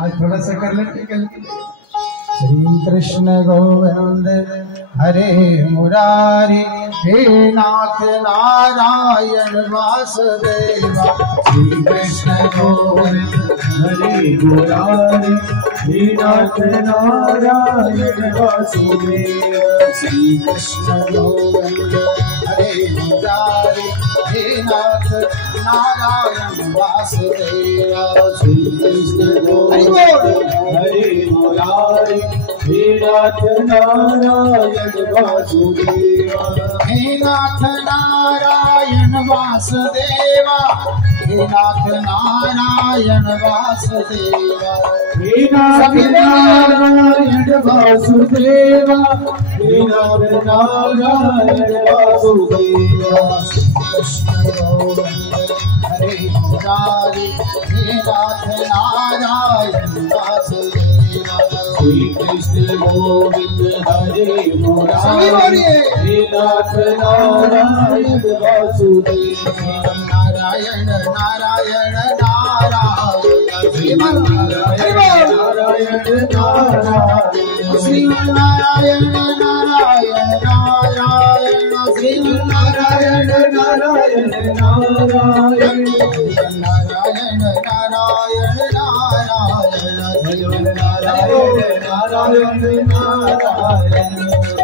आज थोड़ा सा कर लेते श्री कृष्ण गोविंद हरे मुरारी हे नाथ नारायण वासुदेवा। श्री कृष्ण गोविंद हरे मुरारी हे नाथ नारायण वासुदेवा। श्री कृष्ण गोविंद हरे मुरारी हे नाथ नारायण वासुदेवा। श्री कृष्ण गोविंद हरे मुरारी हे नाथ नारायण वासुदेवा। हे नाथ नारायण वासुदेवा। हे नाथ नारायण वासुदेवा। हे नाथ नारायण वासुदेवा। हे नाथ नारायण वासुदेवा। कृष्ण गोविंद हरे मुरारी हे नाथ नारायण वासुदेवा। श्री कृष्ण गोविंद हरे मुरारी हे नाथ नारायण वासुदेवा। नारायण नारायण नारायण श्रीमन नारायण नारायण श्रीनारायण नारायण नारायण श्रीनारायण नारायण नारायण नारायण नारायण नारायण नारायण नारायण नारायण।